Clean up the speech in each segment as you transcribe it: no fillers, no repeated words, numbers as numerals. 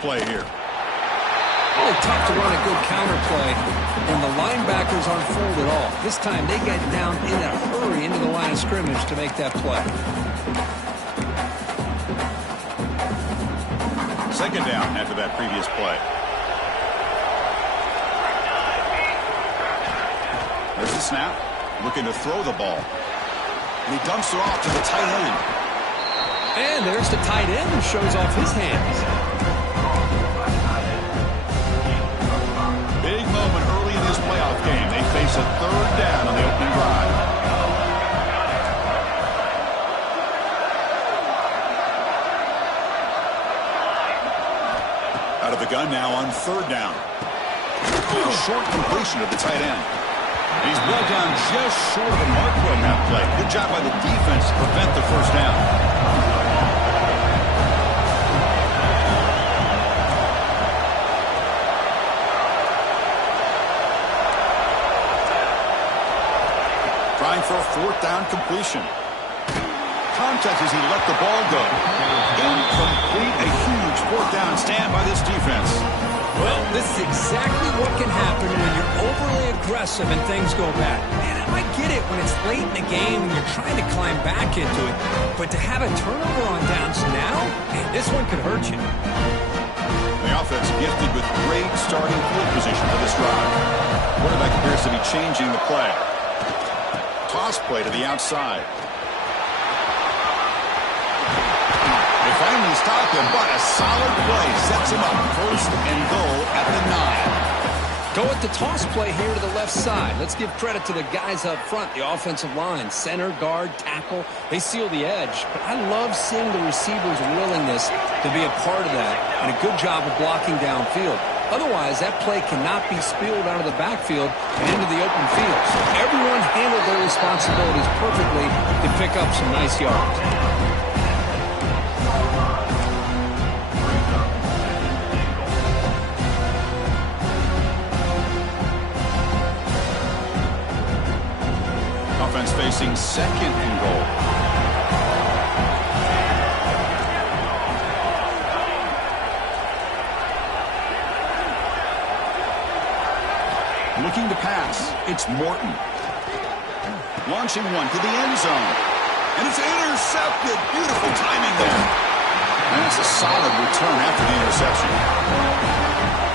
play here. Really tough to run a good counter play when the linebackers aren't fooled at all. This time they get down in a hurry into the line of scrimmage to make that play. Second down after that previous play. There's the snap. Looking to throw the ball. And he dumps it off to the tight end. And there's the tight end who shows off his hands. Big moment early in this playoff game. They face a third down on the opening drive. Out of the gun now on third down. Short completion of the tight end. He's brought down just short of the marker on that play. Good job by the defense to prevent the first down. Trying for a fourth down completion. Contact as he let the ball go. Incomplete. A huge fourth down stand by this defense. Well, this is exactly what can happen when you're overly aggressive and things go bad. Man, I get it when it's late in the game and you're trying to climb back into it. But to have a turnover on downs now, man, this one could hurt you. The offense gifted with great starting field position for this drive. Quarterback appears to be changing the play. Toss play to the outside. They finally stop him, but a solid play sets him up first and goal at the 9. Go with the toss play here to the left side. Let's give credit to the guys up front, the offensive line, center, guard, tackle. They seal the edge. But I love seeing the receivers' willingness to be a part of that and a good job of blocking downfield. Otherwise, that play cannot be spilled out of the backfield and into the open field. So everyone handled their responsibilities perfectly to pick up some nice yards. Offense facing second and goal. Looking to pass. It's Morton. Launching one to the end zone. And it's intercepted. Beautiful timing there. And that's a solid return after the interception.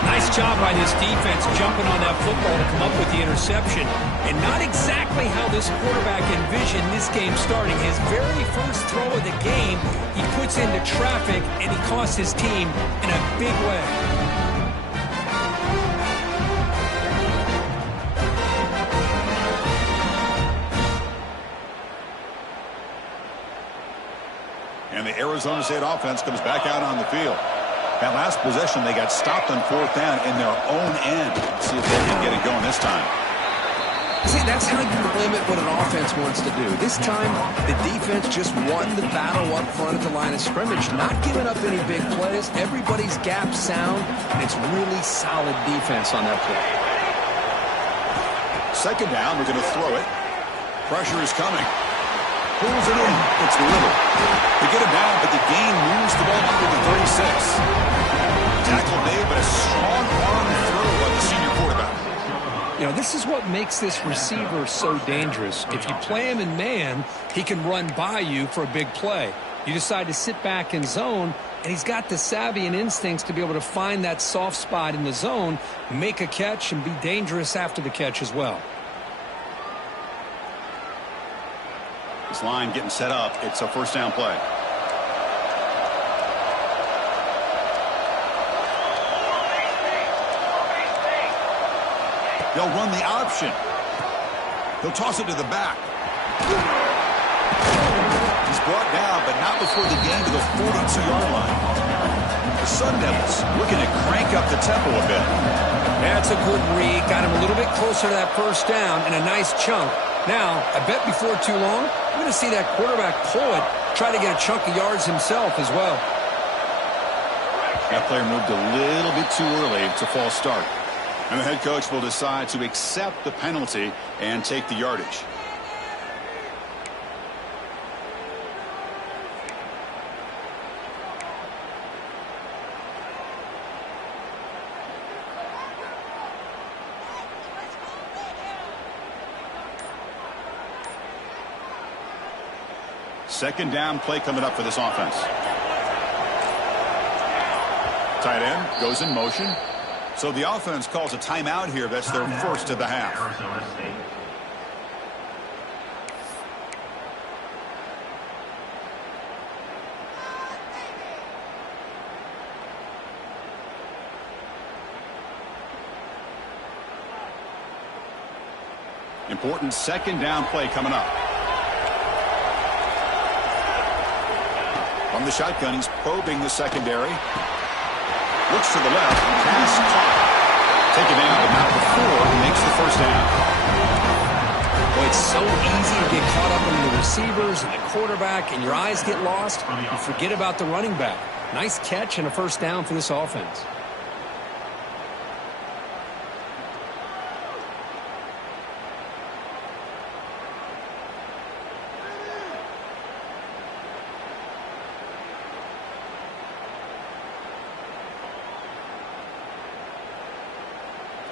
Nice job by this defense jumping on that football to come up with the interception. And not exactly how this quarterback envisioned this game starting. His very first throw of the game, he puts into traffic, and he costs his team in a big way. And the Arizona State offense comes back out on the field. That last possession, they got stopped on fourth down in their own end. Let's see if they can get it going this time. See, that's how you limit what an offense wants to do. This time, the defense just won the battle up front at the line of scrimmage, not giving up any big plays. Everybody's gap sound, and it's really solid defense on that play. Second down, we're going to throw it. Pressure is coming. Pulls it in. It's Little. They get him down, but the gain moves the ball up to the 36. Tackle made, but a strong arm throw by the senior quarterback. You know, this is what makes this receiver so dangerous. If you play him in man, he can run by you for a big play. You decide to sit back in zone, and he's got the savvy and instincts to be able to find that soft spot in the zone, make a catch, and be dangerous after the catch as well. This line getting set up. It's a first down play. They'll run the option. He'll toss it to the back. He's brought down, but not before the gain to the 42-yard line. The Sun Devils looking to crank up the tempo a bit. That's a good read. Got him a little bit closer to that first down and a nice chunk. Now, I bet before too long, we're going to see that quarterback pull it, try to get a chunk of yards himself as well. That player moved a little bit too early. It's a false start. And the head coach will decide to accept the penalty and take the yardage. second down play coming up for this offense. Tight end goes in motion. So the offense calls a timeout here. That's their first of the half. Important second down play coming up. From the shotgun, he's probing the secondary. Looks to the left. Pass caught. Taken down, but not before he makes the first down. Boy, it's so easy to get caught up in the receivers and the quarterback, and your eyes get lost. You forget about the running back. Nice catch and a first down for this offense.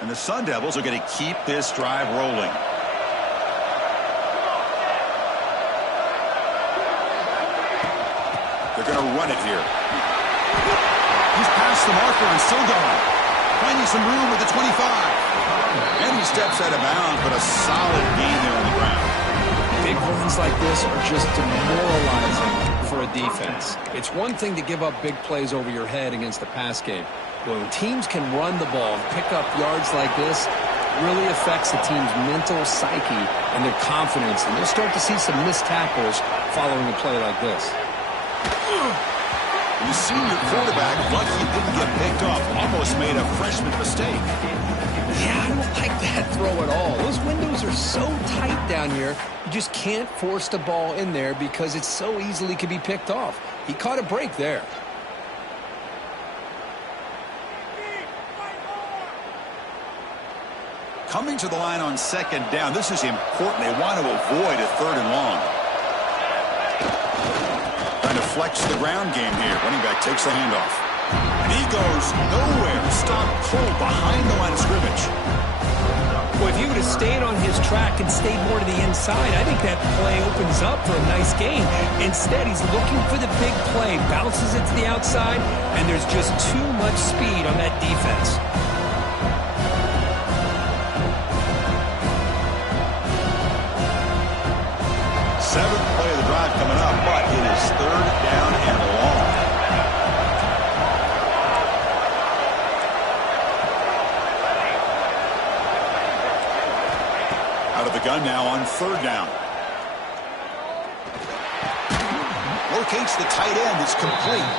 And the Sun Devils are going to keep this drive rolling. They're going to run it here. He's past the marker and still going. Finding some room at the 25. And he steps out of bounds, but a solid gain there on the ground. Big runs like this are just demoralizing for a defense. It's one thing to give up big plays over your head against the pass game. When teams can run the ball and pick up yards like this, it really affects the team's mental psyche and their confidence. And you'll start to see some missed tackles following a play like this. The senior quarterback, lucky he didn't get picked off, almost made a freshman mistake. Yeah, I don't like that throw at all. Those windows are so tight down here, you just can't force the ball in there because it so easily can be picked off. He caught a break there. Coming to the line on second down, this is important. They want to avoid a third and long. Trying to flex the ground game here. Running back takes the handoff. And he goes nowhere. Stop pulled behind the line of scrimmage. Well, if he would have stayed on his track and stayed more to the inside, I think that play opens up for a nice gain. Instead, he's looking for the big play, bounces it to the outside, and there's just too much speed on that defense. Seventh play of the drive coming up, but it is third down and long. Out of the gun now on third down. Locates the tight end. It's complete.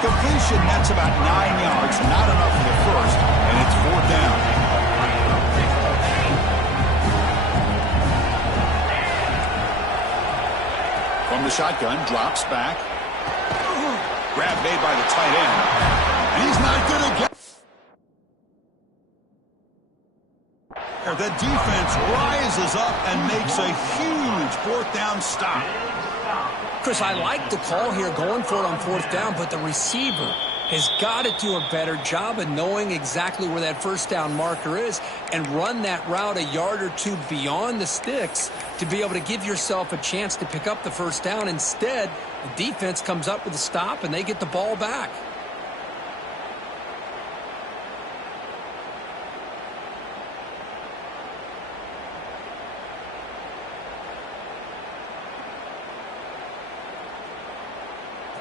Completion, that's about 9 yards. Not enough for the first, and it's fourth down. From the shotgun, drops back. Grab made by the tight end. And he's not going to get. The defense rises up and makes a huge fourth down stop. Chris, I like the call here going for it on fourth down, but the receiver has got to do a better job of knowing exactly where that first down marker is and run that route a yard or two beyond the sticks to be able to give yourself a chance to pick up the first down. Instead, the defense comes up with a stop and they get the ball back.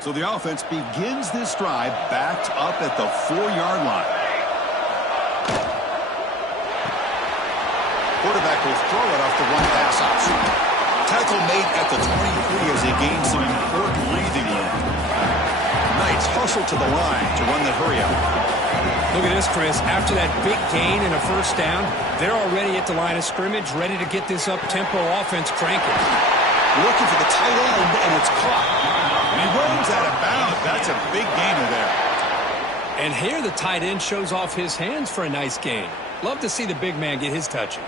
So the offense begins this drive backed up at the 4-yard line. Quarterback will throw it off the one pass option. Tackle made at the 23 as they gain some important breathing room. Knights hustle to the line to run the hurry up. Look at this, Chris. After that big gain and a first down, they're already at the line of scrimmage, ready to get this up-tempo offense cranking. Looking for the tight end, and it's caught. And he runs out of bounds. That's a big gainer there. And here the tight end shows off his hands for a nice gain. Love to see the big man get his touches.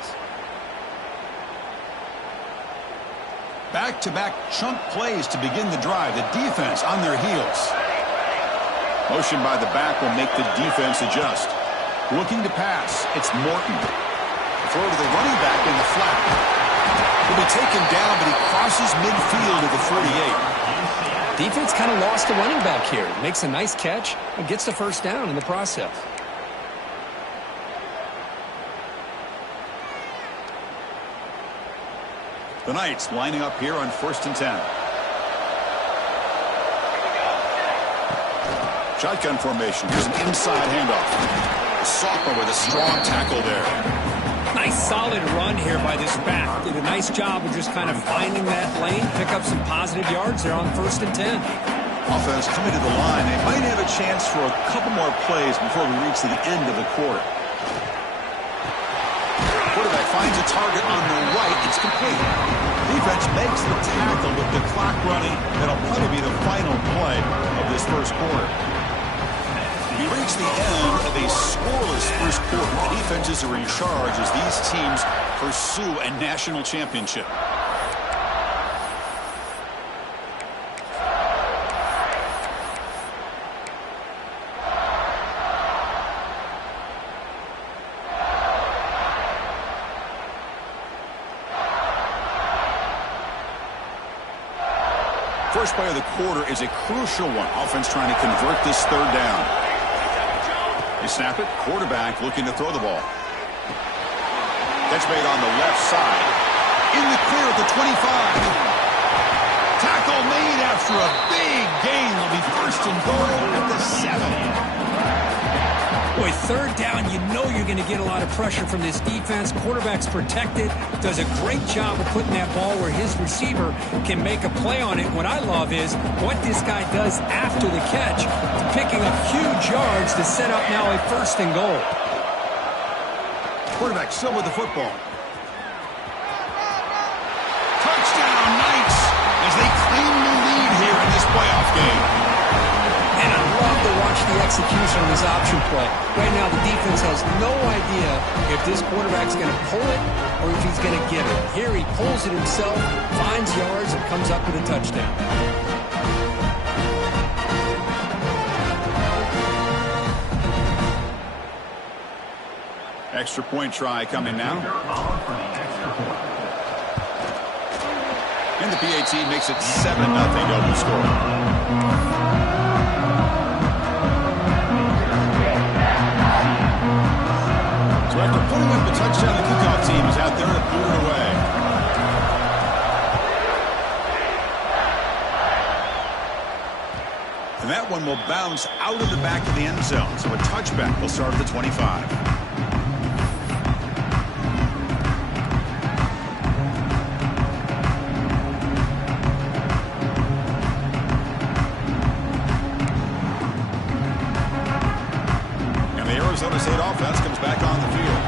Back-to-back chunk plays to begin the drive. The defense on their heels. Motion by the back will make the defense adjust. Looking to pass. It's Morton. Throw to the running back in the flat. He'll be taken down, but he crosses midfield at the 48. Defense kind of lost a running back here. Makes a nice catch and gets the first down in the process. The Knights lining up here on 1st and 10. Shotgun formation. Here's an inside handoff. The sophomore with a strong tackle there. Nice solid run here by this back. Did a nice job of just kind of finding that lane, pick up some positive yards there on 1st and 10. Offense coming to the line. They might have a chance for a couple more plays before we reach the end of the quarter. Quarterback finds a target on the right. It's complete. Defense makes the tackle with the clock running. That'll probably be the final play of this first quarter. We reach the end of a scoreless first quarter. The defenses are in charge as these teams pursue a national championship. First play of the quarter is a crucial one. Offense trying to convert this third down. They snap it. Quarterback looking to throw the ball. Catch made on the left side. In the clear at the 25. Tackle made after a big gain. They'll be 1st and goal at the 7. Boy, third down, you know you're going to get a lot of pressure from this defense. Quarterback's protected, does a great job of putting that ball where his receiver can make a play on it. What I love is what this guy does after the catch, picking up huge yards to set up now a 1st and goal. Quarterback still with the football. Touchdown, Knights, as they claim the lead here in this playoff game. And I love to watch the execution of this option play. Right now, the defense has no idea if this quarterback's going to pull it or if he's going to get it. Here he pulls it himself, finds yards, and comes up with a touchdown. Extra point try coming now. And the PAT makes it 7-0 open score. So after putting up the touchdown, the kickoff team is out there to put it away. And that one will bounce out of the back of the end zone. So a touchback will start at the 25. Arizona State offense comes back on the field.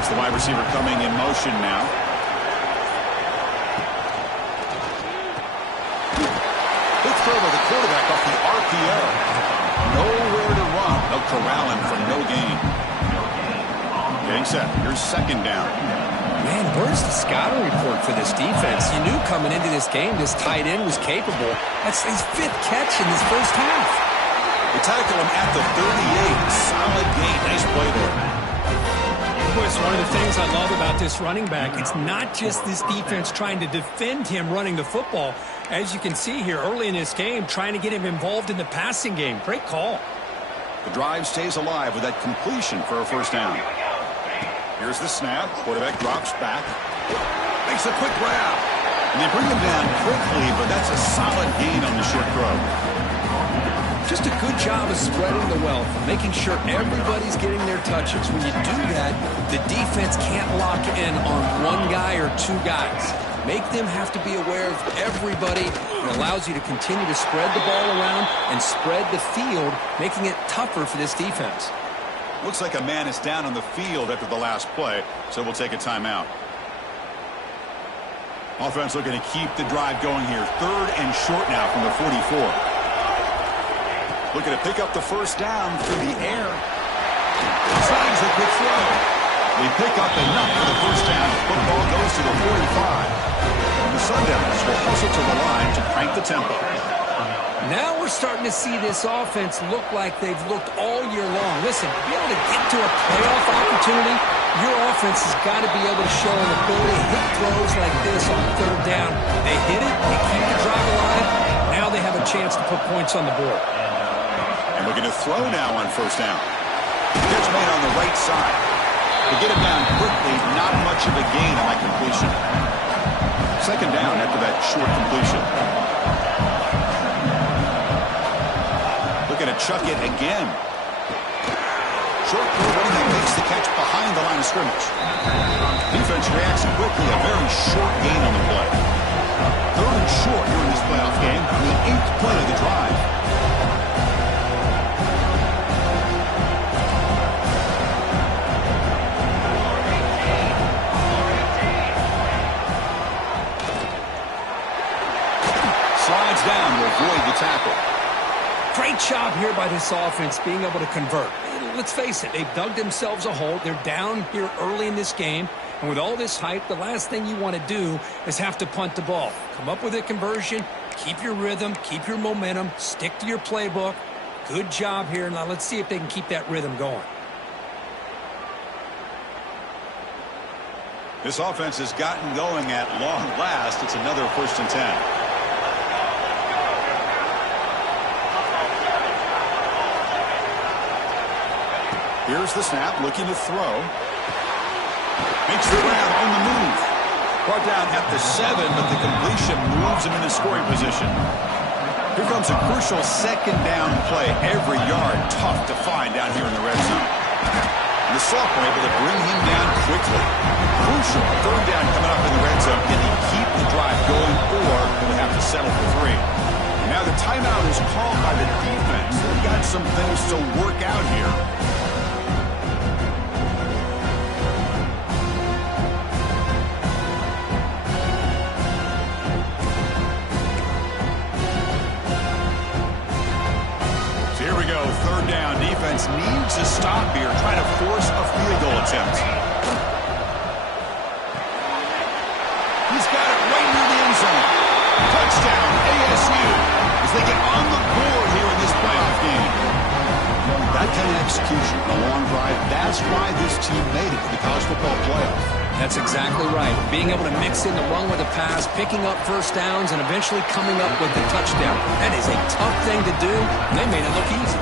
It's the wide receiver coming in motion now. Good throw by the quarterback off the RPO. Nowhere to run. They'll corral him for no gain. Getting set. Here's 2nd down. Man, where's the scouting report for this defense? You knew coming into this game this tight end was capable. That's his 5th catch in this first half. They tackle him at the 38. Solid gain. Nice play there. Of course, one of the things I love about this running back, it's not just this defense trying to defend him running the football. As you can see here early in this game, trying to get him involved in the passing game. Great call. The drive stays alive with that completion for a 1st down. Here's the snap. Quarterback drops back. Makes a quick grab. And they bring him down quickly, but that's a solid gain on the short throw. Just a good job of spreading the wealth, making sure everybody's getting their touches. When you do that, the defense can't lock in on one guy or 2 guys. Make them have to be aware of everybody. It allows you to continue to spread the ball around and spread the field, making it tougher for this defense. Looks like a man is down on the field after the last play, so we'll take a timeout. Offense looking to keep the drive going here. 3rd and short now from the 44. Looking to pick up the 1st down through the air. Tries a quick throw. They pick up enough for the 1st down. Football goes to the 45. The Sun Devils will hustle to the line to crank the tempo. Now we're starting to see this offense look like they've looked all year long. Listen, to be able to get to a playoff opportunity, Your offense has got to be able to show an ability to hit throws like this on third down. They hit it, they keep the drive alive. Now they have a chance to put points on the board. And looking to throw now on first down. Catch made on the right side. To get it down quickly, not much of a gain on that completion. Second down after that short completion. Looking to chuck it again. Short running that makes the catch behind the line of scrimmage. Defense reacts quickly, a very short gain on the play. Third and short here in this playoff game, the 8th play of the drive. Slides down to avoid the tackle. Great job here by this offense being able to convert. Let's face it, they've dug themselves a hole. They're down here early in this game. And with all this hype, the last thing you want to do is have to punt the ball. Come up with a conversion, keep your rhythm, keep your momentum, stick to your playbook. Good job here. Now let's see if they can keep that rhythm going. This offense has gotten going at long last. It's another 1st and 10. Here's the snap, looking to throw. Makes the grab on the move. Brought down at the 7, but the completion moves him into scoring position. Here comes a crucial second down play. Every yard tough to find down here in the red zone. And the sophomore able to bring him down quickly. Crucial third down coming up in the red zone. Can he keep the drive going, or will they have to settle for 3? And now the timeout is called by the defense. They've got some things to work out here. Third down, defense needs a stop here, trying to force a field goal attempt. He's got it right near the end zone. Touchdown, ASU, as they get on the board here in this playoff game. That kind of execution, a long drive, that's why this team made it to the college football playoff. That's exactly right. Being able to mix in the run with a pass, picking up first downs, and eventually coming up with the touchdown. That is a tough thing to do, and they made it look easy.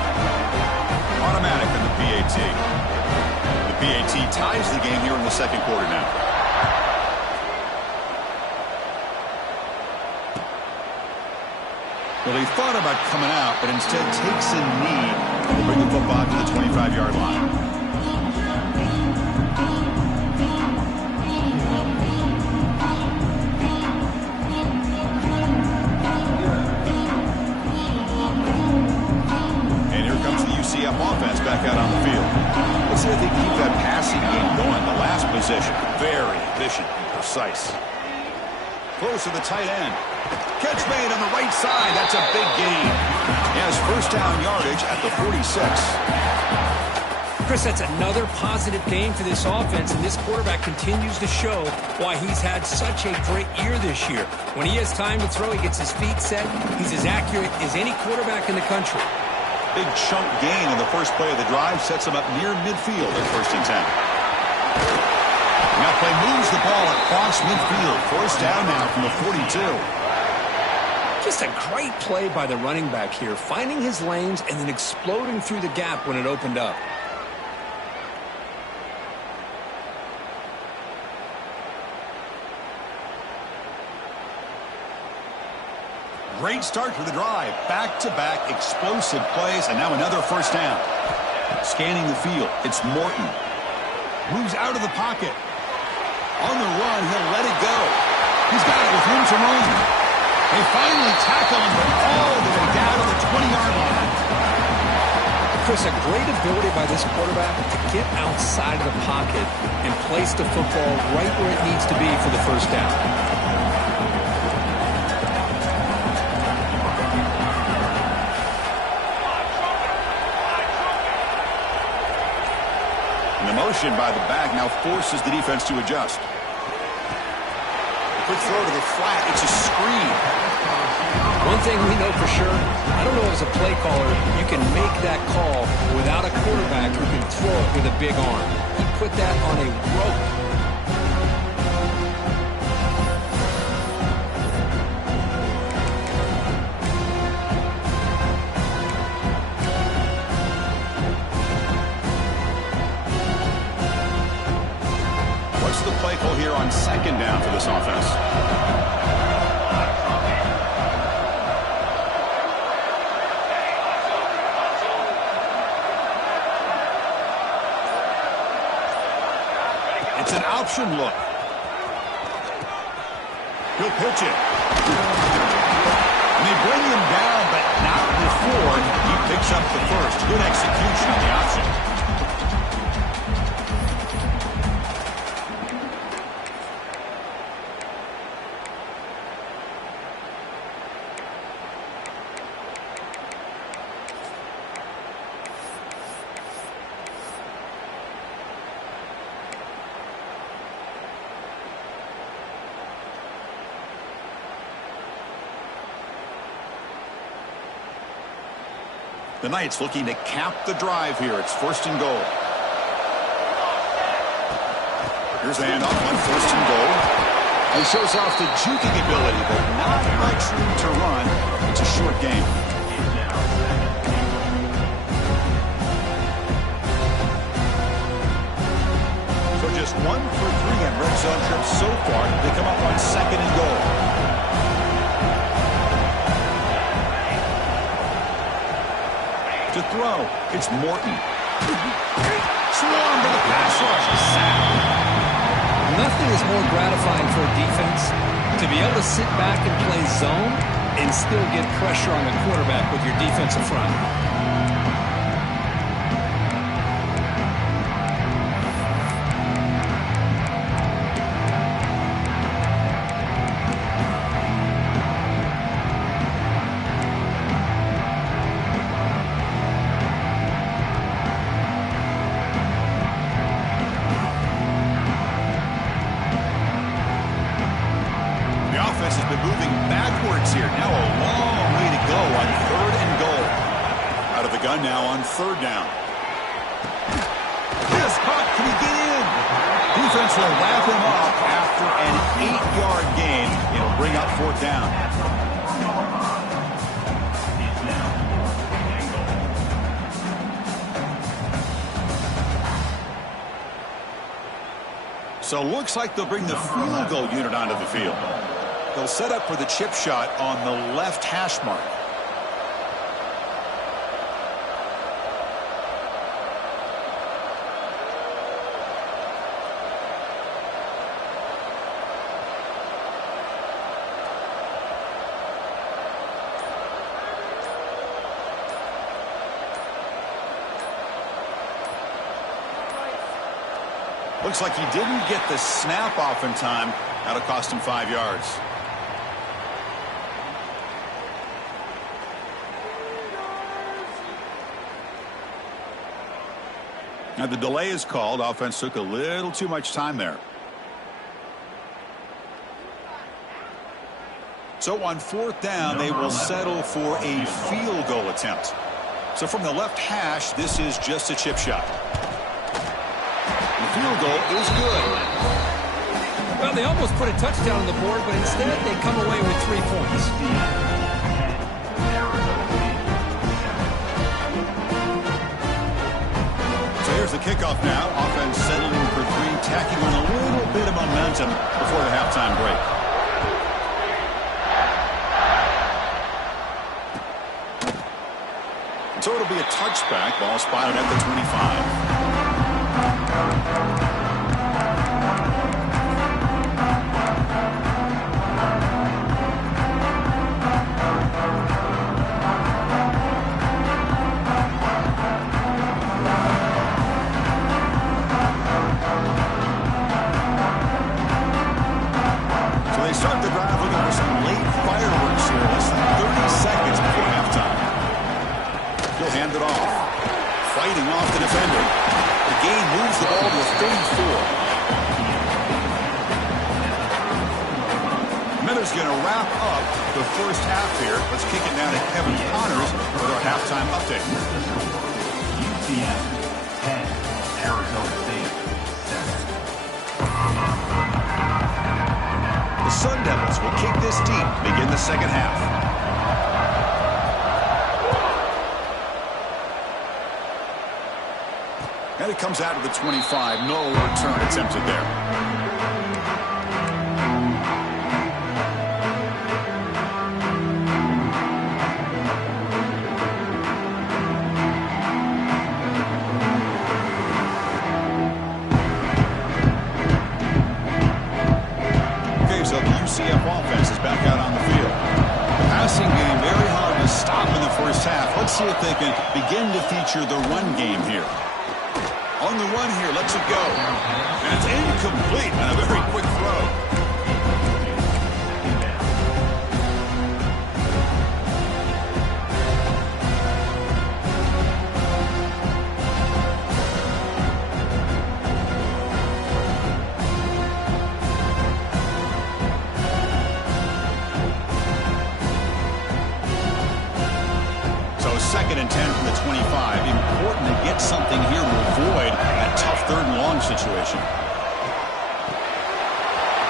Automatic in the PAT. The PAT ties the game here in the second quarter now. Well, he thought about coming out, but instead takes a knee to bring the football to the 25-yard line. Offense back out on the field. Let's see if they keep that passing game going. The last possession, very efficient and precise. Close to the tight end. Catch made on the right side. That's a big gain. He has first down yardage at the 46. Chris, that's another positive game for this offense, and this quarterback continues to show why he's had such a great year this year. When he has time to throw, he gets his feet set. He's as accurate as any quarterback in the country. Big chunk gain in the first play of the drive sets him up near midfield at 1st and 10. Now play moves the ball across midfield. First down now from the 42. Just a great play by the running back here, finding his lanes and then exploding through the gap when it opened up. Great start for the drive. Back-to-back explosive plays, and now another first down. Scanning the field, it's Morton. Moves out of the pocket. On the run, he'll let it go. He's got it with room to run. They finally tackle him all the way down to the 20-yard line. Chris, a great ability by this quarterback to get outside of the pocket and place the football right where it needs to be for the first down. And the motion by the back now forces the defense to adjust. Quick throw to the flat. It's a screen. One thing we know for sure, I don't know as a play caller, you can make that call without a quarterback who can throw it with a big arm. He put that on a rope. What's the play call here on second down for this offense? It's an option look. He'll pitch it. And they bring him down, but not before he picks up the first. Good execution on the option. The Knights looking to cap the drive here. It's first and goal. Here's the handoff on first and goal. He shows off the juking ability, but not much room to run. It's a short game. So just 1 for 3 on red zone trips so far. They come up on second and goal. To throw, it's Morton. Swarm to the pass rush. Sack. Nothing is more gratifying for a defense to be able to sit back and play zone and still get pressure on the quarterback with your defensive front. Now on third down. This puck, can he get in? Defense will lap him up after an 8-yard gain. It'll bring up fourth down. So looks like they'll bring the field goal unit onto the field. They'll set up for the chip shot on the left hash mark. Looks like he didn't get the snap off in time. That'll cost him 5 yards. Now the delay is called. Offense took a little too much time there. So on fourth down, they will settle for a field goal attempt. So from the left hash, this is just a chip shot. The field goal is good. Well, they almost put a touchdown on the board, but instead they come away with 3 points. So here's the kickoff now. Offense settling for 3, tacking on a little bit of momentum before the halftime break. So it'll be a touchback. Ball spotted at the 25. Hand it off. Fighting off the defender. The game moves the ball to a 34. Miller's going to wrap up the first half here. Let's kick it down to Kevin Connors with our halftime update. UCF 10, Arizona State Sun Devils will kick this deep to begin the second half. And it comes out of the 25. No return attempted there. Offense is back out on the field. The passing game very hard to stop in the first half. Let's see if they can begin to feature the run game here. On the run here, lets it go. And it's incomplete on a very quick throw. Second and 10 from the 25. Important to get something here to avoid that tough third and long situation.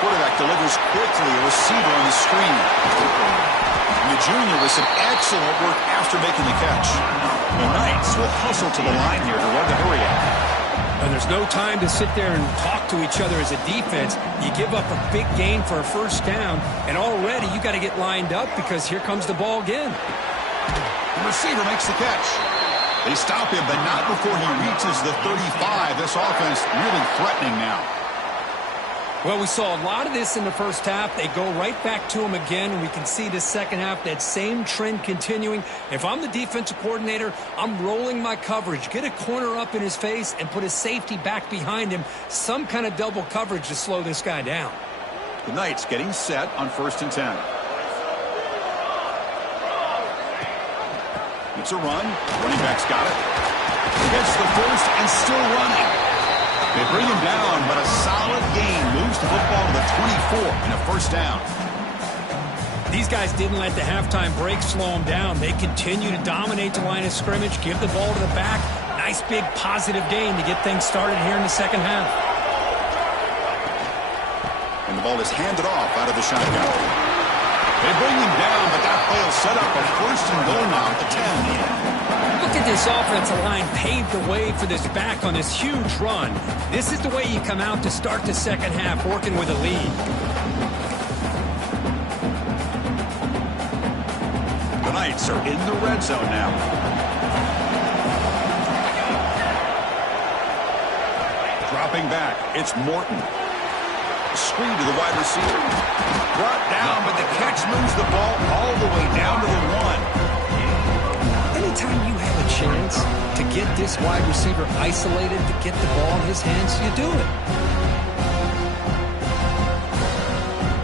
Quarterback delivers quickly, a receiver on the screen. And the junior with some excellent work after making the catch. The Knights will hustle to the line here to run the hurry up. And there's no time to sit there and talk to each other as a defense. You give up a big gain for a first down, and already you got to get lined up because here comes the ball again. The receiver makes the catch. They stop him, but not before he reaches the 35. This offense really threatening now. Well, we saw a lot of this in the first half. They go right back to him again, and we can see the second half, that same trend continuing. If I'm the defensive coordinator, I'm rolling my coverage. Get a corner up in his face and put a safety back behind him. Some kind of double coverage to slow this guy down. The Knights getting set on 1st and 10. It's a run. Running back's got it. Gets the first and still running. They bring him down, but a solid gain moves the football to the 24 and a first down. These guys didn't let the halftime break slow them down. They continue to dominate the line of scrimmage, give the ball to the back. Nice big positive gain to get things started here in the second half. And the ball is handed off out of the shotgun. They bring him down, but that play will set up a first and goal now at the 10. Look at this offensive line paved the way for this back on this huge run. This is the way you come out to start the second half, working with a lead. The Knights are in the red zone now. Dropping back, it's Morton. Screen to the wide receiver. Brought down, but the catch moves the ball all the way down to the 1. Anytime you have a chance to get this wide receiver isolated, to get the ball in his hands, you do it.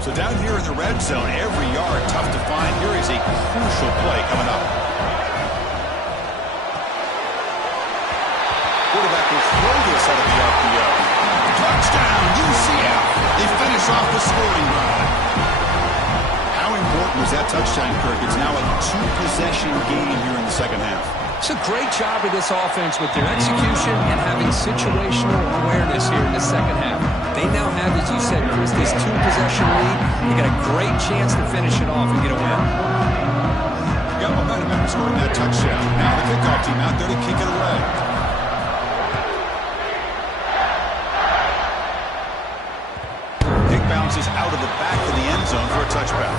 So down here in the red zone, every yard tough to find. Here is a crucial play coming up. Quarterback will throw this out of the RPO. Touchdown, UCF. They finish off the scoring run. How important was that touchdown, Kirk? It's now a 2-possession game here in the second half. It's a great job of this offense with their execution and having situational awareness here in the second half. They now have, as you said, Chris, this 2-possession lead. They got a great chance to finish it off and get a win. Got momentum after scoring that touchdown. Now the kickoff team out there to kick it away. Bounces out of the back of the end zone for a touchback.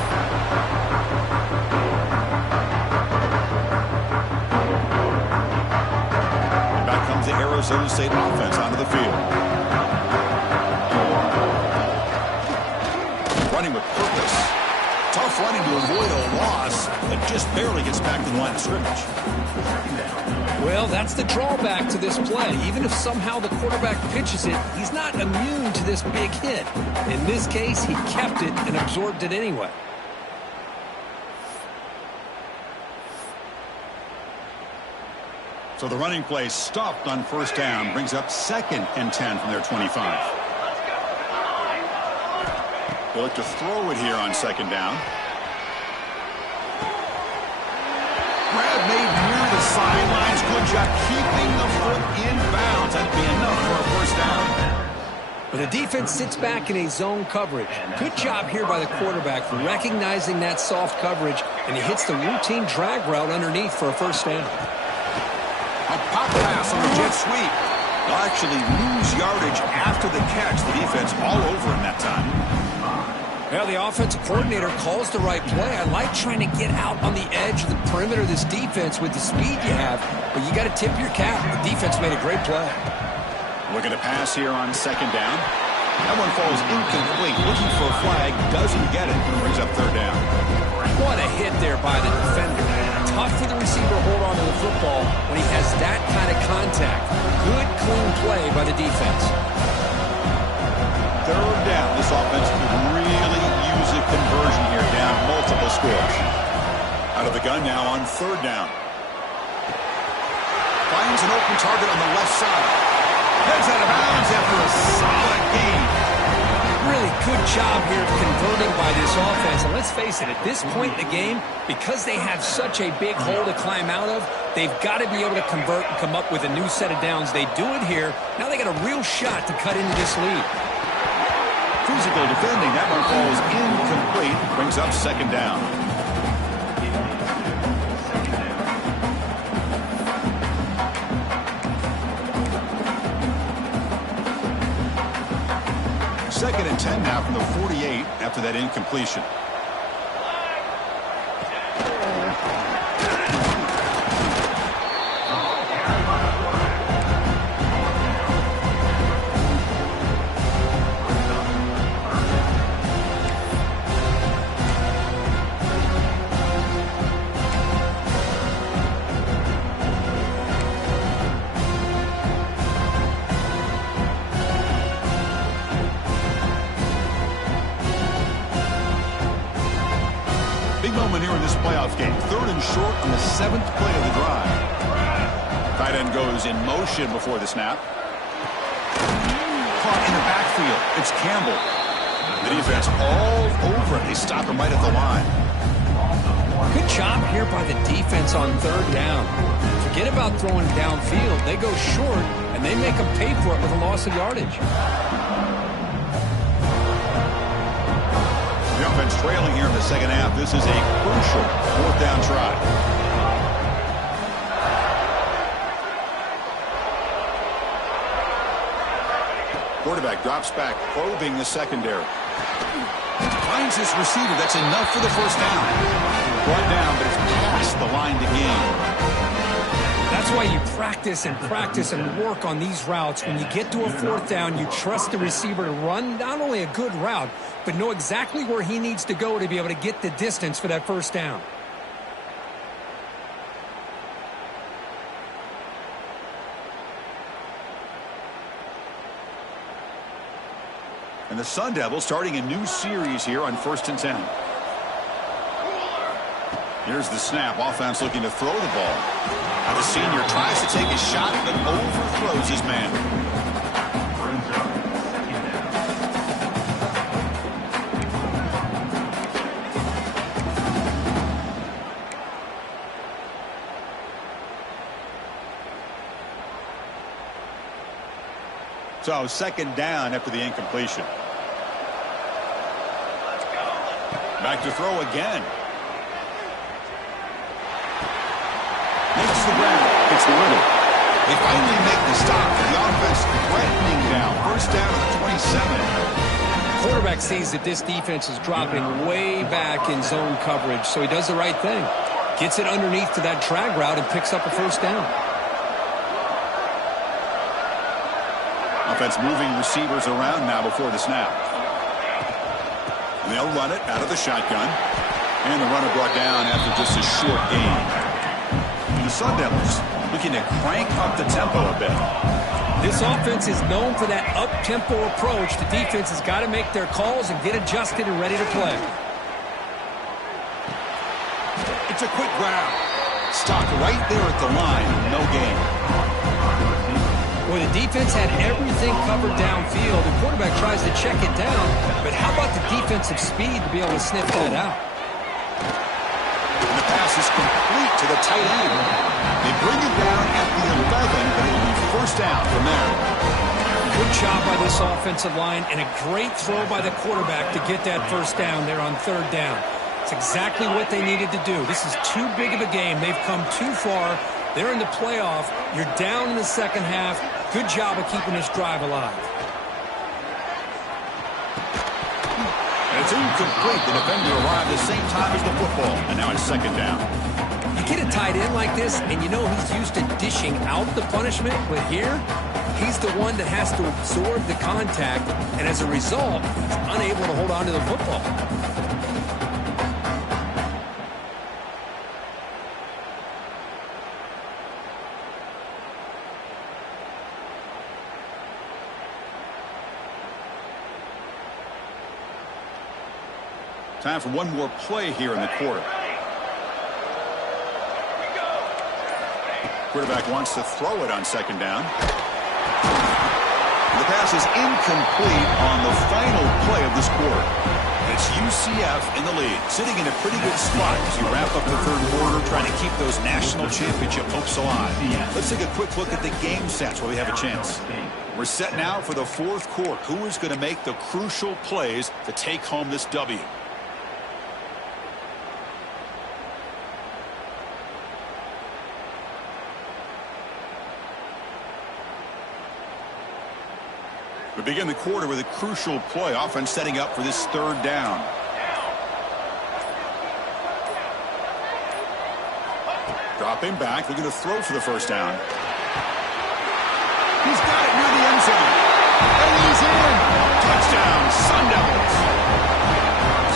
And back comes the Arizona State offense onto the field. Running with purpose. Tough running to avoid a loss that just barely gets back to the line of scrimmage. Well, that's the drawback to this play. Even if somehow the quarterback pitches it, he's not immune to this big hit. In this case, he kept it and absorbed it anyway. So the running play stopped on first down, brings up 2nd and 10 from their 25. They look to throw it here on 2nd down. Grab made near the sidelines. Good job keeping the foot in bounds. That'd be enough for a first down. But the defense sits back in a zone coverage. Good job here by the quarterback recognizing that soft coverage, and he hits the routine drag route underneath for a first down. A pop pass on a jet sweep. They'll actually lose yardage after the catch. The defense all over him that time. Well, the offensive coordinator calls the right play. I like trying to get out on the edge of the perimeter of this defense with the speed you have, but you got to tip your cap. The defense made a great play. Looking to pass here on second down. That one falls incomplete. Looking for a flag. Doesn't get it. Brings up third down. What a hit there by the defender. Tough for the receiver to hold on to the football when he has that kind of contact. Good, clean play by the defense. Third down. This offense could really use a conversion here, down multiple scores. Out of the gun now on third down. Finds an open target on the left side. Heads out of bounds after a solid gain. Really good job here converting by this offense. And let's face it, at this point in the game, because they have such a big hole to climb out of, they've got to be able to convert and come up with a new set of downs. They do it here. Now they got a real shot to cut into this lead. Physical defending. That one falls incomplete. Brings up second down. Second and 10 now from the 48 after that incompletion. Big moment here in this playoff game. Third and short on the 7th play of the drive. Tight end goes in motion before the snap. Caught in the backfield. It's Campbell. The defense all over it. They stop him right at the line. Good job here by the defense on third down. Forget about throwing downfield. They go short, and they make them pay for it with a loss of yardage. The offense trailing here in the second half. This is a crucial fourth down try. Quarterback drops back, probing the secondary. Finds his receiver. That's enough for the first down. Brought down, but it's past the line to gain. That's why you practice and work on these routes. When you get to a fourth down, you trust the receiver to run not only a good route, but know exactly where he needs to go to be able to get the distance for that first down. And the Sun Devils starting a new series here on 1st and 10. Here's the snap. Offense looking to throw the ball. Now the senior tries to take a shot, but overthrows his man. So second down after the incompletion. Back to throw again. Makes the grab. It's Little. They finally make the stop. The offense threatening down. First down at the 27. Quarterback sees that this defense is dropping way back in zone coverage, so he does the right thing. Gets it underneath to that drag route and picks up a first down. Offense moving receivers around now before the snap. And they'll run it out of the shotgun. And the runner brought down after just a short gain. The Sun Devils looking to crank up the tempo a bit. This offense is known for that up-tempo approach. The defense has got to make their calls and get adjusted and ready to play. It's a quick grab. Stopped right there at the line. No gain. Well, the defense had everything covered downfield. The quarterback tries to check it down, but how about the defensive speed to be able to sniff that out? And the pass is complete to the tight end. They bring it down at the 11, but it'll be first down from there. Good job by this offensive line and a great throw by the quarterback to get that first down there on third down. It's exactly what they needed to do. This is too big of a game. They've come too far. They're in the playoff. You're down in the second half. Good job of keeping this drive alive. And it's incomplete. The defender arrived at the same time as the football. And now it's second down. You get a tight end like this, and you know he's used to dishing out the punishment. But here, he's the one that has to absorb the contact. And as a result, he's unable to hold on to the football. Time for one more play here in the quarter. Quarterback wants to throw it on second down. The pass is incomplete on the final play of this quarter. It's UCF in the lead, sitting in a pretty good spot as you wrap up the third quarter, trying to keep those national championship hopes alive. Let's take a quick look at the game stats while we have a chance. We're set now for the fourth quarter. Who is going to make the crucial plays to take home this W? We begin the quarter with a crucial play, offense setting up for this third down. Dropping back, looking to throw for the first down. He's got it near the end zone. And he's in. Touchdown, Sun Devils.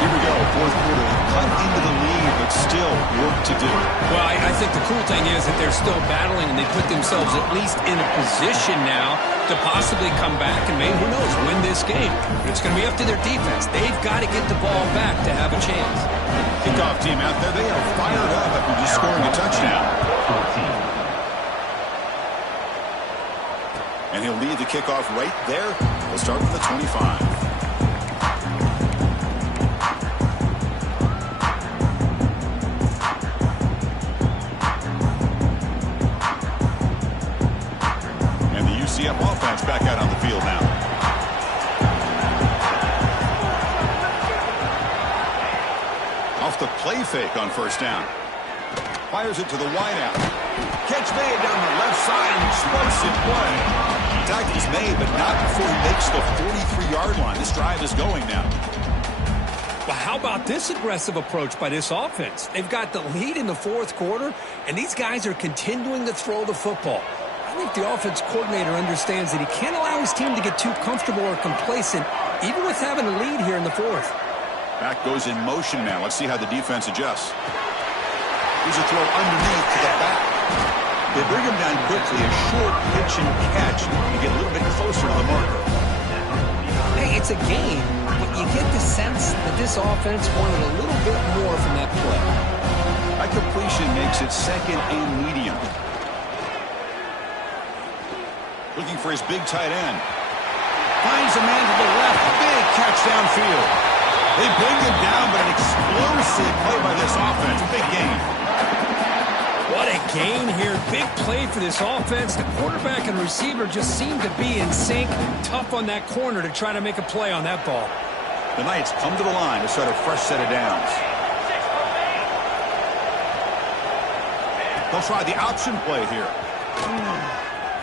Here we go, fourth quarter. Cut into the lead, but still work to do. Well, I think the cool thing is that they're still battling, and they put themselves at least in a position now to possibly come back and maybe, who knows, win this game. But it's going to be up to their defense. They've got to get the ball back to have a chance. Kickoff team out there, they are fired up after just scoring a touchdown. And he'll lead the kickoff right there. We'll start from the 25. UCF offense back out on the field now. Off the play fake on first down. Fires it to the wideout. Catch made down the left side. An explosive play. Tackle's made, but not before he makes the 43-yard line. This drive is going now. Well, how about this aggressive approach by this offense? They've got the lead in the fourth quarter, and these guys are continuing to throw the football. I think the offense coordinator understands that he can't allow his team to get too comfortable or complacent, even with having a lead here in the fourth. Back goes in motion now. Let's see how the defense adjusts. Here's a throw underneath to the back. They bring him down quickly. A short pitch and catch. You get a little bit closer to the marker. Hey, it's a game, but you get the sense that this offense wanted a little bit more from that play. That completion makes it second and medium. Looking for his big tight end. Finds a man to the left. Big catch downfield. They bring him down, but an explosive play by this offense. Big gain. What a gain here. Big play for this offense. The quarterback and receiver just seem to be in sync. Tough on that corner to try to make a play on that ball. The Knights come to the line to start a fresh set of downs. They'll try the option play here.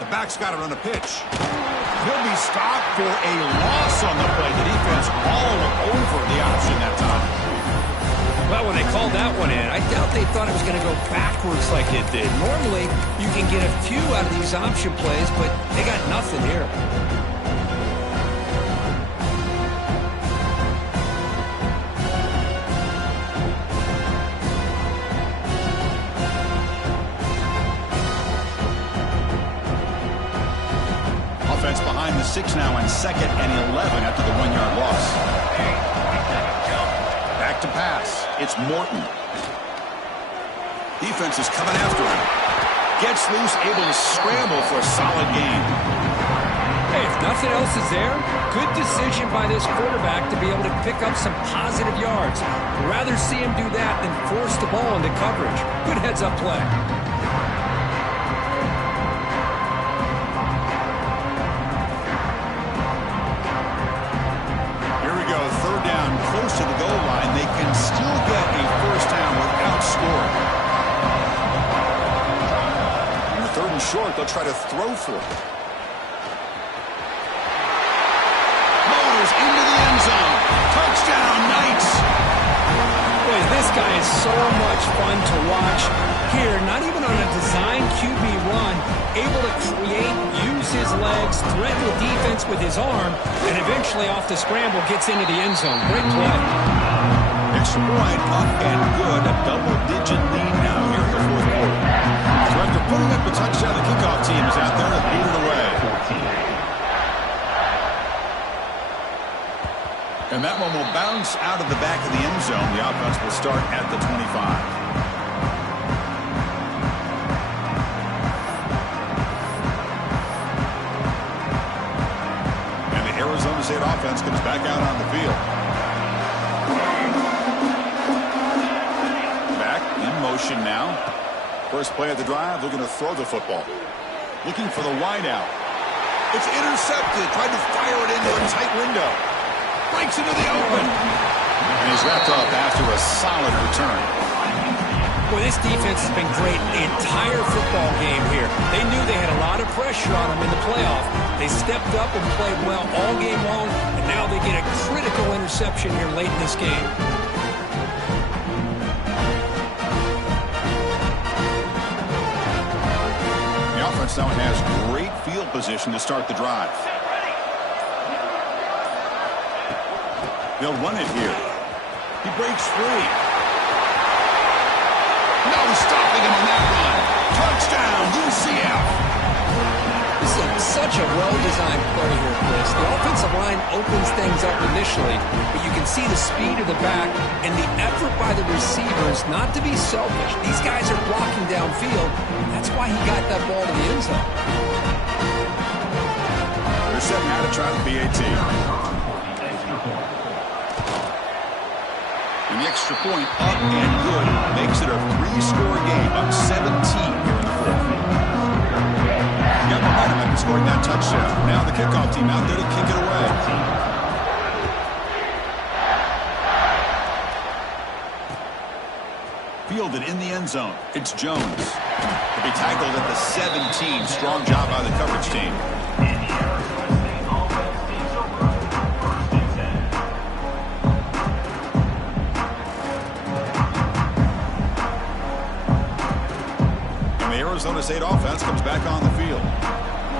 The back's got it on the pitch. He'll be stopped for a loss on the play. The defense all over the option that time. Well, when they called that one in, I doubt they thought it was going to go backwards like it did. Normally, you can get a few out of these option plays, but they got nothing here. Behind the 6 now and second and 11 after the 1-yard loss. Back to pass. It's Morton. Defense is coming after him. Gets loose, able to scramble for a solid gain. Hey, if nothing else is there, good decision by this quarterback to be able to pick up some positive yards. I'd rather see him do that than force the ball into coverage. Good heads-up play. short. They'll try to throw for it. Motors into the end zone. Touchdown, Knights. Boy, this guy is so much fun to watch. Here, not even on a design QB run, able to create, use his legs, threaten the defense with his arm, and eventually off the scramble gets into the end zone. Great play. Extra point up and good. A double-digit lead now here in the fourth quarter. So after putting up a touchdown, the kickoff team is out there to beat it away. And that one will bounce out of the back of the end zone. The offense will start at the 25. Arizona State offense comes back out on the field. Back in motion now. First play of the drive, looking to throw the football. Looking for the wideout. It's intercepted. Tried to fire it into a tight window. Breaks into the open. And he's wrapped up after a solid return. Boy, this defense has been great the entire football game here. They knew they had a lot of pressure on them in the playoff. They stepped up and played well all game long, and now they get a critical interception here late in this game. The offense now has great field position to start the drive. They'll run it here. He breaks free. No stopping him on that run. Touchdown, UCF. This is such a well-designed play here, Chris. The offensive line opens things up initially, but you can see the speed of the back and the effort by the receivers not to be selfish. These guys are blocking downfield, and that's why he got that ball to the end zone. They're setting out to try the PAT. And the extra point up and good makes it a 3-score game, up 17 here in the fourth. Got momentum after scoring that touchdown. Now the kickoff team out there to kick it away. Fielded in the end zone. It's Jones. He'll be tackled at the 17. Strong job by the coverage team. Arizona State offense comes back on the field.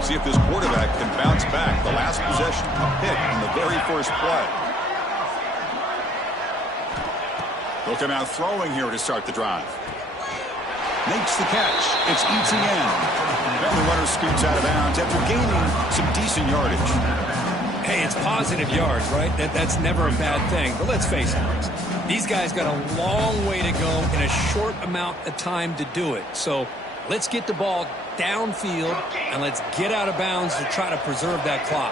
See if this quarterback can bounce back. The last possession, a pick in the very first play. They'll come out throwing here to start the drive. Makes the catch. It's Ncaa. And the runner scoots out of bounds after gaining some decent yardage. Hey, it's positive yards, right? That's never a bad thing. But let's face it, these guys got a long way to go in a short amount of time to do it. So let's get the ball downfield, and let's get out of bounds to try to preserve that clock.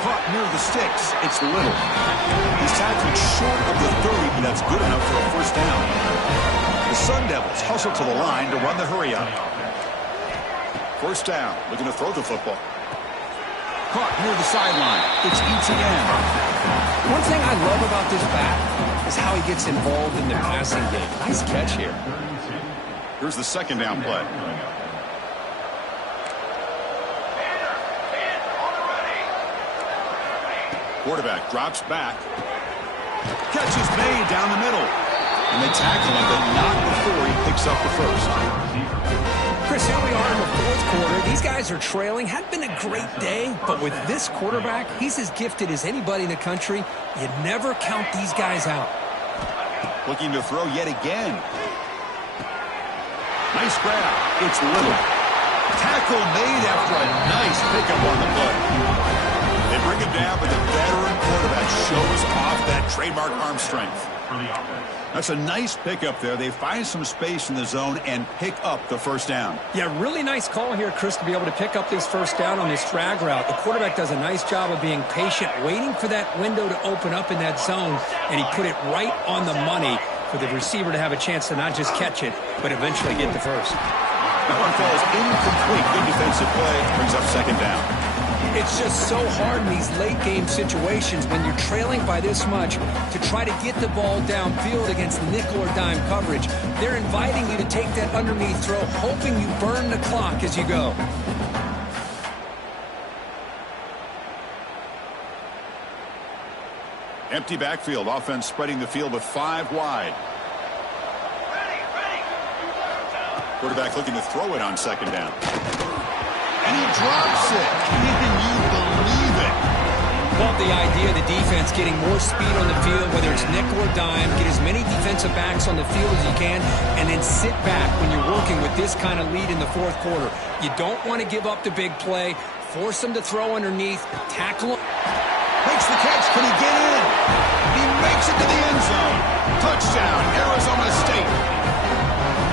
Caught near the sticks. It's Little. He's tackled short of the 30, but that's good enough for a first down. The Sun Devils hustle to the line to run the hurry-up. First down, looking to throw the football. Caught near the sideline. It's Ncaa. One thing I love about this back is how he gets involved in the passing game. Nice catch here. Here's the second down play. Quarterback drops back. Catch is made down the middle. And they tackle him, but not before he picks up the first. Chris, here we are in the fourth quarter. These guys are trailing. Hadn't been a great day, but with this quarterback, he's as gifted as anybody in the country. You never count these guys out. Looking to throw yet again. Nice grab. It's Little. Tackle made after a nice pickup on the play. They bring him down, but the veteran quarterback shows off that trademark arm strength. That's a nice pickup there. They find some space in the zone and pick up the first down. Yeah, really nice call here, Chris, to be able to pick up this first down on this drag route. The quarterback does a nice job of being patient, waiting for that window to open up in that zone, and he put it right on the money for the receiver to have a chance to not just catch it, but eventually get the first. That one falls incomplete. Good defensive play. Brings up second down. It's just so hard in these late game situations when you're trailing by this much to try to get the ball downfield against nickel or dime coverage. They're inviting you to take that underneath throw, hoping you burn the clock as you go. Empty backfield. Offense spreading the field with 5 wide. Quarterback looking to throw it on second down. And he drops it. Can you believe it? Love the idea of the defense getting more speed on the field, whether it's nickel or dime, get as many defensive backs on the field as you can, and then sit back when you're working with this kind of lead in the fourth quarter. You don't want to give up the big play. Force them to throw underneath. Tackle him. Makes the catch. Can he get in? He makes it to the end zone. Touchdown, Arizona State.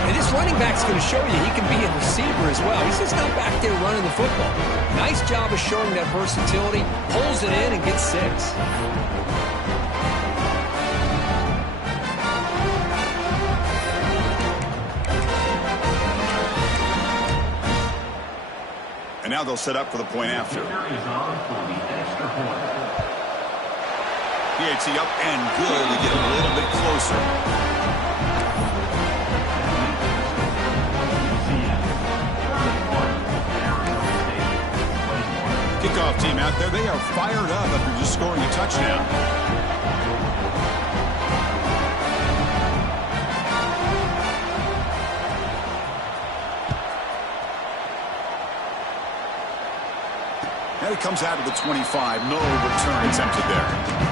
And this running back's going to show you he can be a receiver as well. He's just not back there running the football. Nice job of showing that versatility. Pulls it in and gets 6. And now they'll set up for the point after. PAT up and good to get a little bit closer. Kickoff team out there. They are fired up after just scoring a touchdown. Now he comes out of the 25. No return attempted there.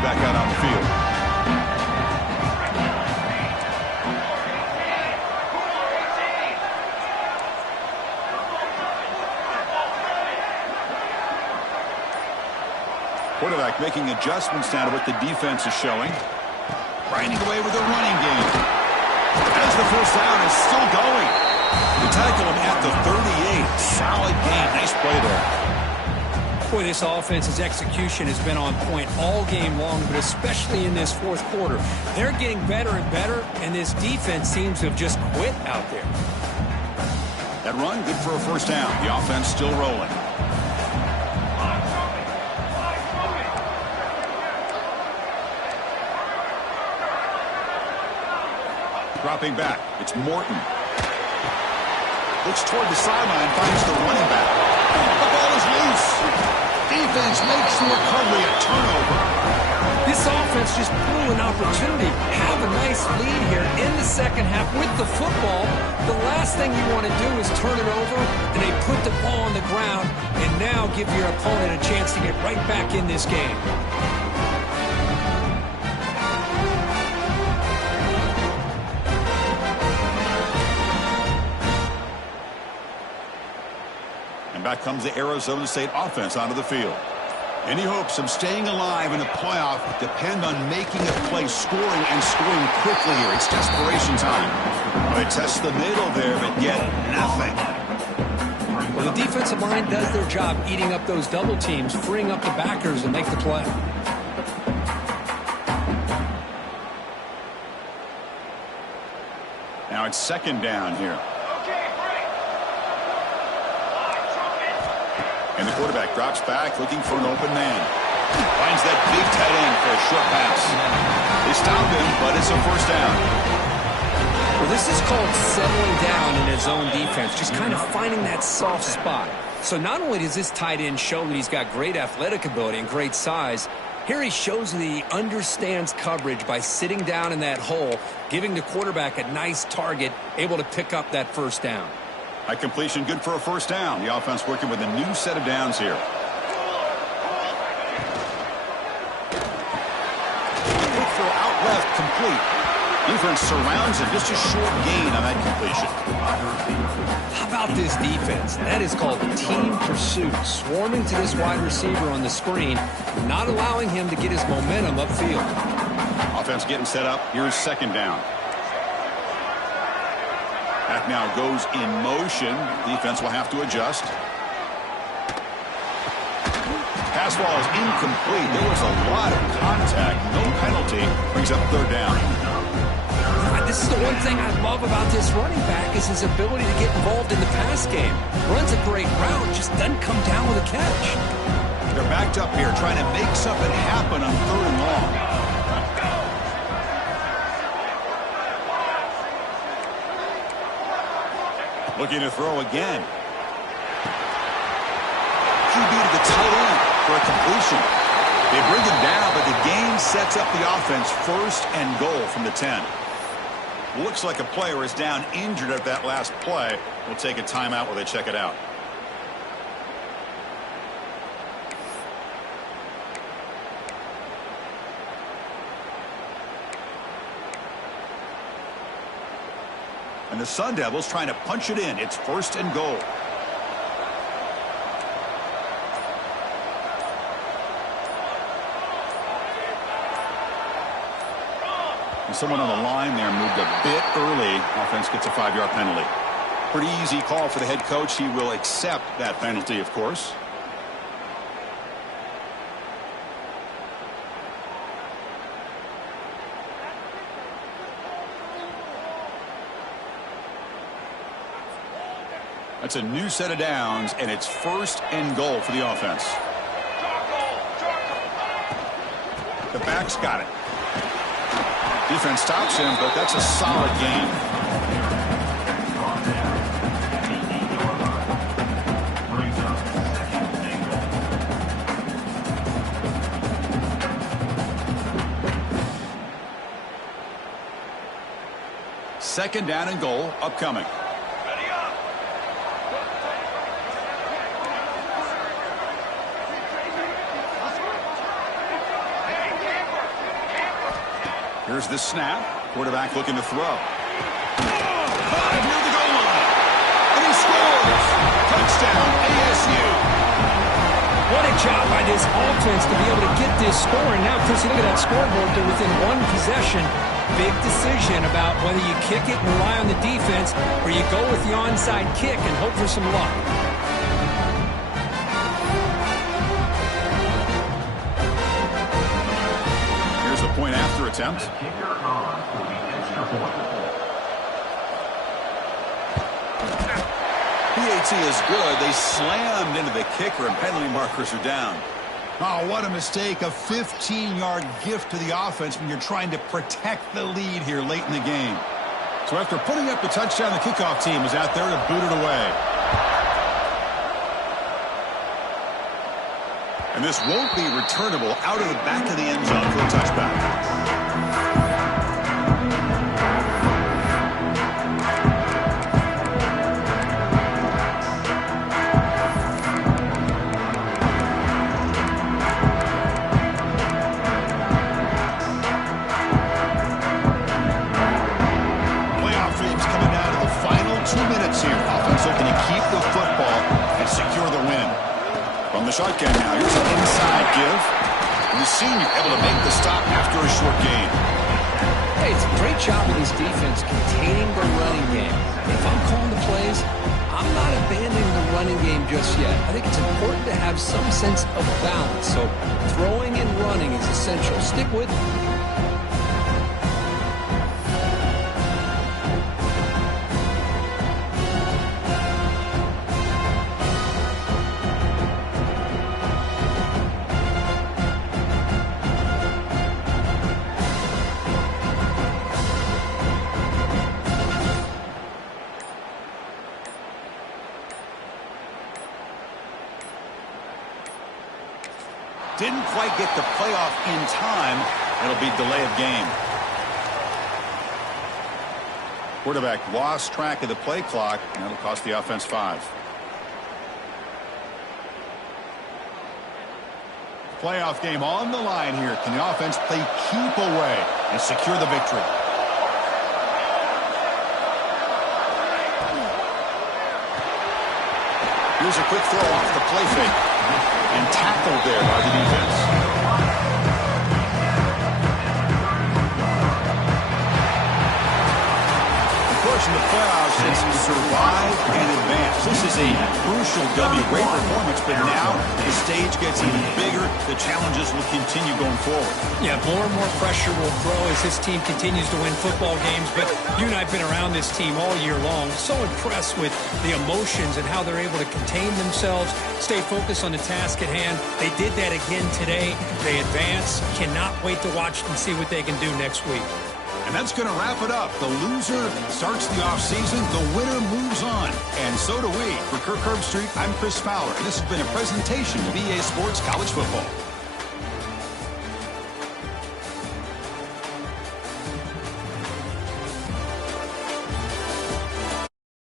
Back out on the field. Quarterback making adjustments now to what the defense is showing. Grinding away with a running game. As the first down is still going. They tackle him at the 38. Solid gain. Nice play there. Boy, this offense's execution has been on point all game long, but especially in this fourth quarter. They're getting better and better, and this defense seems to have just quit out there. That run, good for a first down. The offense still rolling. Dropping back. It's Morton. Looks toward the sideline, finds the running back. The ball is loose. Defense makes the recovery a turnover. This offense just blew an opportunity. Have a nice lead here in the second half with the football. The last thing you want to do is turn it over, and they put the ball on the ground, and now give your opponent a chance to get right back in this game. Back comes the Arizona State offense onto the field. Any hopes of staying alive in the playoff depend on making a play, scoring and scoring quickly here. It's desperation time. They test the middle there, but get nothing. Well, the defensive line does their job eating up those double teams, freeing up the backers and make the play. Now it's second down here. And the quarterback drops back, looking for an open man. Finds that big tight end for a short pass. They stop him, but it's a first down. Well, this is called settling down in his own defense, just kind of finding that soft spot. So not only does this tight end show that he's got great athletic ability and great size, here he shows that he understands coverage by sitting down in that hole, giving the quarterback a nice target, able to pick up that first down. High completion, good for a first down. The offense working with a new set of downs here. Quick throw out left, complete. Defense surrounds him, just a short gain on that completion. How about this defense? That is called team pursuit. Swarming to this wide receiver on the screen, not allowing him to get his momentum upfield. Offense getting set up. Here's second down. Back now goes in motion. Defense will have to adjust. Pass ball is incomplete. There was a lot of contact. No penalty. Brings up third down. This is the one thing I love about this running back is his ability to get involved in the pass game. Runs a great route, just doesn't come down with a catch. They're backed up here trying to make something happen on third and long. Looking to throw again. QB to the tight end for a completion. They bring him down, but the game sets up the offense first and goal from the 10. Looks like a player is down injured at that last play. We'll take a timeout while they check it out. And the Sun Devils trying to punch it in. It's first and goal. And someone on the line there moved a bit early. Offense gets a 5-yard penalty. Pretty easy call for the head coach. He will accept that penalty, of course. That's a new set of downs, and it's first and goal for the offense. The back's got it. Defense stops him, but that's a solid gain. Second down and goal upcoming. Here's the snap. Quarterback looking to throw. Near the goal line. And he scores. Touchdown, ASU. What a job by this offense to be able to get this score. And now, Chris, look at that scoreboard. They're within one possession. Big decision about whether you kick it and rely on the defense or you go with the onside kick and hope for some luck. Here's the point after attempt. PAT is good. They slammed into the kicker and penalty markers are down. Oh, what a mistake. A 15-yard gift to the offense when you're trying to protect the lead here late in the game. So after putting up the touchdown, the kickoff team is out there to boot it away. And this won't be returnable out of the back of the end zone for a touchback. Shotgun now. Here's an inside give. And the senior able to make the stop after a short gain. Hey, it's a great job of this defense containing the running game. If I'm calling the plays, I'm not abandoning the running game just yet. I think it's important to have some sense of balance. So throwing and running is essential. Stick with it. Didn't quite get the playoff in time. It'll be delay of game. Quarterback lost track of the play clock, and that'll cost the offense 5. Playoff game on the line here. Can the offense play keep away and secure the victory? Here's a quick throw off the play fake. And tackled there by the defense. Push in the playoffs, it's survive and advance. This is a crucial W. Great performance, but now the stage gets even bigger. The challenges will continue going forward. Yeah, more and more pressure will grow as this team continues to win football games. But you and I have been around this team all year long. So impressed with the emotions and how they're able to contain themselves, stay focused on the task at hand. They did that again today. They advance. Cannot wait to watch and see what they can do next week. And that's going to wrap it up. The loser starts the offseason. The winner moves on. And so do we. For Kirk Herbstreit, I'm Chris Fowler. And this has been a presentation of EA Sports College Football.